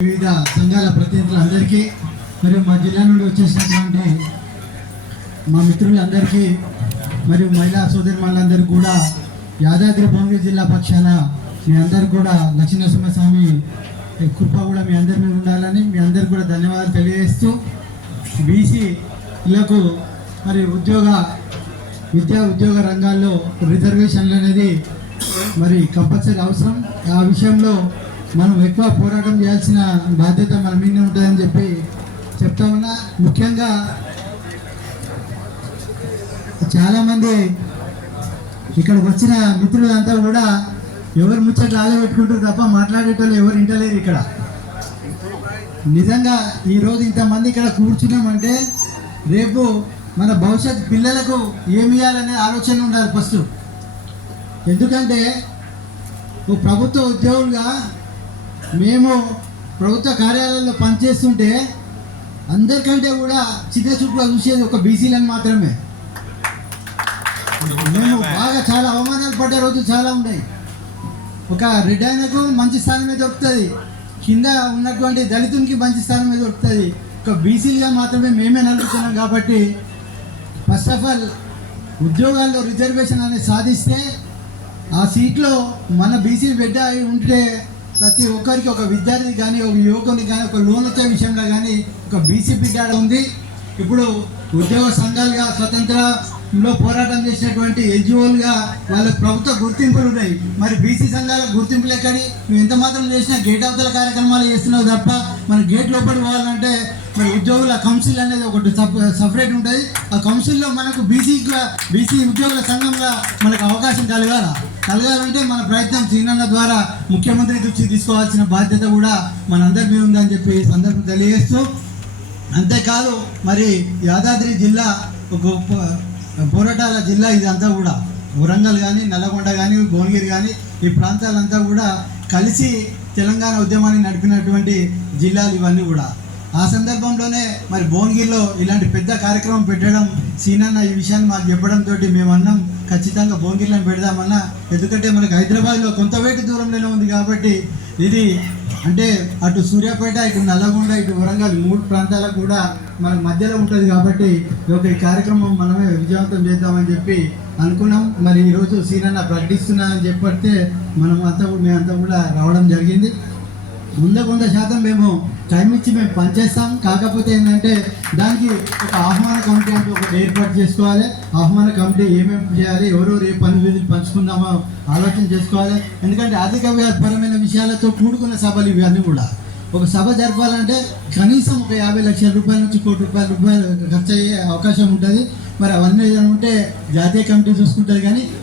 వివిధ సంఘాల ప్రతినిధులందరికీ మరియు మా జిల్లా నుండి వచ్చేసినటువంటి మా మిత్రులందరికీ మరియు మహిళా సోదరిమణులందరికీ కూడా యాదాద్రి భువనగిరి జిల్లా పక్షాన మీ అందరికి కూడా లక్ష్మీనరసింహస్వామి కృప కూడా మీ అందరి మీద ఉండాలని మీ అందరికి కూడా ధన్యవాదాలు తెలియజేస్తూ బీసీలకు మరి ఉద్యోగ విద్యా ఉద్యోగ రంగాల్లో రిజర్వేషన్లు అనేది మరి కంపల్సరీ అవసరం. ఆ విషయంలో మనం ఎక్కువ పోరాటం చేయాల్సిన బాధ్యత మన మీద ఉంటుందని చెప్పి చెప్తా ఉన్నా. ముఖ్యంగా చాలామంది ఇక్కడికి వచ్చిన మిత్రులంతా కూడా ఎవరు ముచ్చట్లు ఆలపెట్టుకుంటారు తప్ప మాట్లాడేటోళ్ళు ఎవరు ఇంటలేరు ఇక్కడ. నిజంగా ఈరోజు ఇంతమంది ఇక్కడ కూర్చున్నామంటే రేపు మన భవిష్యత్ పిల్లలకు ఏమి ఇవ్వాలనే ఆలోచన ఉండాలి ఫస్ట్. ఎందుకంటే ఓ ప్రభుత్వ ఉద్యోగులుగా మేము ప్రభుత్వ కార్యాలయాల్లో పనిచేస్తుంటే అందరికంటే కూడా చిన్న చూపుగా చూసేది ఒక బీసీలను మాత్రమే. మేము బాగా చాలా అవమానాలు పడ్డే రోజులు చాలా ఉన్నాయి. ఒక రెడ్ ఆయనకు మంచి స్థానమే దొరుకుతుంది. కింద ఉన్నటువంటి దళితునికి మంచి స్థానమే దొరుకుతుంది. ఒక బీసీలుగా మాత్రమే మేమే నడుపుతున్నాం కాబట్టి ఫస్ట్ ఆఫ్ ఆల్ ఉద్యోగాల్లో రిజర్వేషన్ అనేది సాధిస్తే ఆ సీట్లో మన బీసీ బిడ్డ అయి ఉంటే ప్రతి ఒక్కరికి ఒక విద్యార్థి కానీ ఒక యువకుని కానీ ఒక లోన్ వచ్చే విషయంలో కానీ ఒక బీసీ బిడ్డ ఉంది. ఇప్పుడు ఉద్యోగ సంఘాలుగా స్వతంత్ర లో పోరాటం చేసినటువంటి ఎన్జిఓలుగా వాళ్ళ ప్రభుత్వ గుర్తింపులు ఉన్నాయి. మరి బీసీ సంఘాల గుర్తింపులు ఎక్కడి నువ్వు ఎంత మాత్రం చేసినా గేట్ అవతల కార్యక్రమాలు చేస్తున్నావు తప్ప మన గేట్ లోపలికి పోవాలంటే మరి ఉద్యోగుల కౌన్సిల్ అనేది ఒకటి సపరేట్ ఉంటుంది. ఆ కౌన్సిల్లో మనకు బీసీ బీసీ ఉద్యోగుల సంఘంగా మనకు అవకాశం కలగాల. కలగాలంటే మన ప్రయత్నం చిన్న ద్వారా ముఖ్యమంత్రి దృష్టి తీసుకోవాల్సిన బాధ్యత కూడా మనందరి మీద ఉందని చెప్పి సందర్భం తెలియజేస్తూ అంతేకాదు మరి యాదాద్రి జిల్లా ఒక గొప్ప పోరాటాల జిల్లా ఇదంతా కూడా. వరంగల్ కానీ నల్లగొండ కానీ భువనగిరి కానీ ఈ ప్రాంతాలంతా కూడా కలిసి తెలంగాణ ఉద్యమాన్ని నడిపినటువంటి జిల్లాలు ఇవన్నీ కూడా. ఆ సందర్భంలోనే మరి భువనగిరిలో ఇలాంటి పెద్ద కార్యక్రమం పెట్టడం సీనన్న ఈ విషయాన్ని మాకు చెప్పడంతో మేము అన్నాం ఖచ్చితంగా భువనగిరిలో పెడదామన్నా ఎందుకంటే మనకు హైదరాబాద్లో కొంత వేటి దూరంలోనే ఉంది కాబట్టి ఇది అంటే అటు సూర్యాపేట ఇటు నల్లగొండ ఇటు వరంగల్ మూడు ప్రాంతాలకు కూడా మన మధ్యలో ఉంటుంది కాబట్టి ఒక ఈ కార్యక్రమం మనమే విజయవంతం చేద్దామని చెప్పి అనుకున్నాం. మరి ఈరోజు సీనన్న ప్రకటిస్తున్నా అని చెప్పితే మనం అంతా మేమంతా కూడా రావడం జరిగింది. ముందు కొంత శాతం మేము టైం ఇచ్చి మేము పనిచేస్తాం కాకపోతే ఏంటంటే దానికి ఒక ఆహ్వాన కమిటీ అంటే ఒకటి ఏర్పాటు చేసుకోవాలి. ఆహ్వాన కమిటీ ఏమేమి చేయాలి ఎవరెవరు ఏ పని విధులు పంచుకుందామో ఆలోచన చేసుకోవాలి. ఎందుకంటే ఆర్థిక పరమైన విషయాలతో కూడుకున్న సభలు ఇవన్నీ కూడా. ఒక సభ జరపాలంటే కనీసం ఒక యాభై లక్షల రూపాయల నుంచి కోటి రూపాయల రూపాయలు ఖర్చు అయ్యే అవకాశం ఉంటుంది. మరి అవన్నీ ఏదైనా ఉంటే జాతీయ కమిటీ చూసుకుంటుంది కానీ